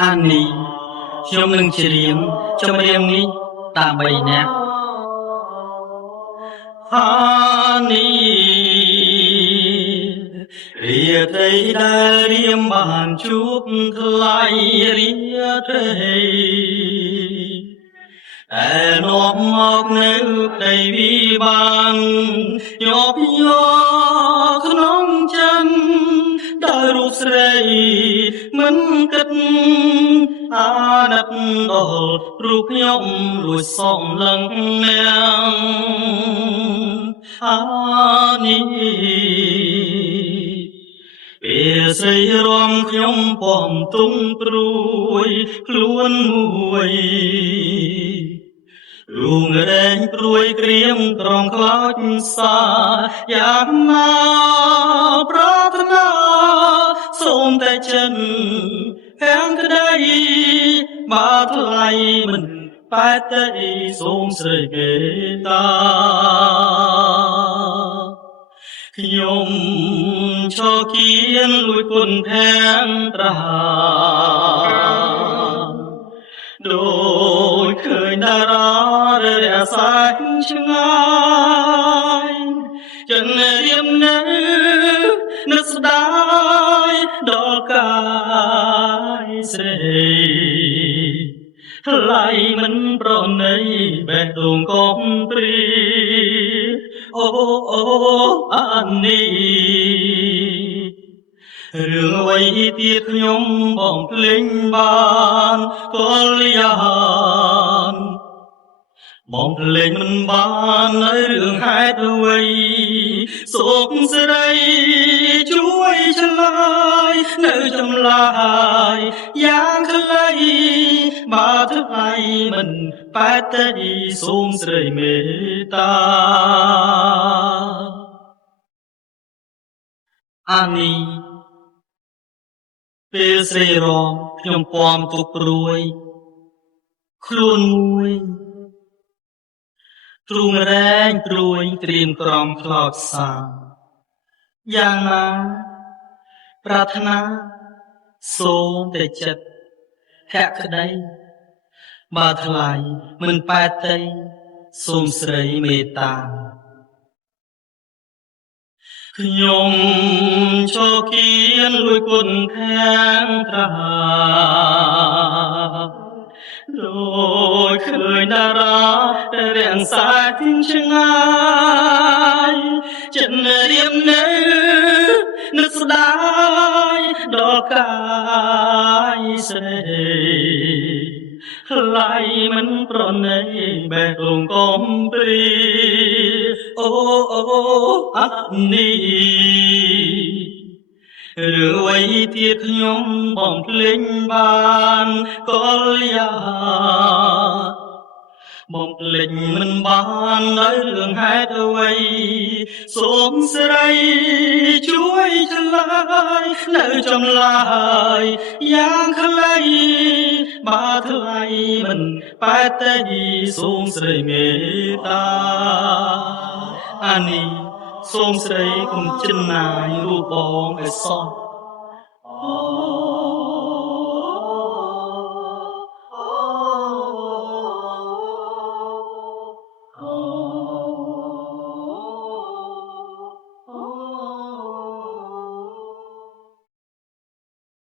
អាននេះខ្ញុំនឹងច្រៀងចម្រៀងនេះដើម្បីអ្នកអានេះរាត្រីដែលរៀមបានជួបថ្លៃរាត្រីតែនាំមកនៅក្តីវិបានញាប់ញ័រក្នុងចិត្តដោយរូបស្រីមិនគិតអាណិតដល់រូបខ្ញុំលួចសំឡឹងនាងអានេះពេលស្រីរំខ្ញុំពំទុំព្រួយខ្លួនមួយរូងរែងព្រួយក្រៀមក្រំខ្លោចសាយ៉ាងណាប្រាថ្នាសូមតែចិនខាងក្តីបើថ្លៃមិនបែកទេសូមស្រីមេត្តាខ្ញុំឈរគៀនលួចគុណខាងត្រាដូចឃើញតារារសាយឆ្ងាយចិនរៀមនៅនឹកស្ដាយដល់កាយស្រីថ្លៃមិនប្រណីបេះដូងកំព្រីអូអានេះរឿងអ្វីទៀតខ្ញុំបងភ្លេងបានកលយានបងភ្លេងមិនបាននៅរឿងហេតុអ្វីសូមស្រីជួយឆ្លើយនៅចម្លើយយ៉ាងខ្លីបើថ្លៃមិនបែកទេសូមស្រីមេត្តាអានេះពេលស្រីរំខ្ញុំពំទុកព្រួយខ្លួនមួយទ្រូងរែងព្រួយត្រៀមក្រំខ្លោចសាយ៉ាងណាប្រាថ្នាសូមតែចិត្តភក្តីបើថ្លៃមិនបែកទេសូមស្រីមេត្តាខ្ញុំឈរគៀនលួចគុណខាងត្រាដូចឃើញតារារាំងសាយឆ្ងាយចិនរៀមនៅនឹកស្ដាយដល់កាយស្រីថ្លៃមិនប្រណីបេះដូងកំព្រីអូអានេះរឿងអ្វីទៀតខ្ញុំបងភ្លេងបានកលយាបងភ្លេចមិនបាននៅរឿងហេតុអ្វីសូមស្រីជួយឆ្លើយនៅចម្លើយយ៉ាងខ្លីបើថ្លៃមិនបែកទេសូមស្រីមេត្តាអានេះសូមស្រីកុំចិនណាយរូបបងឲ្យសោះ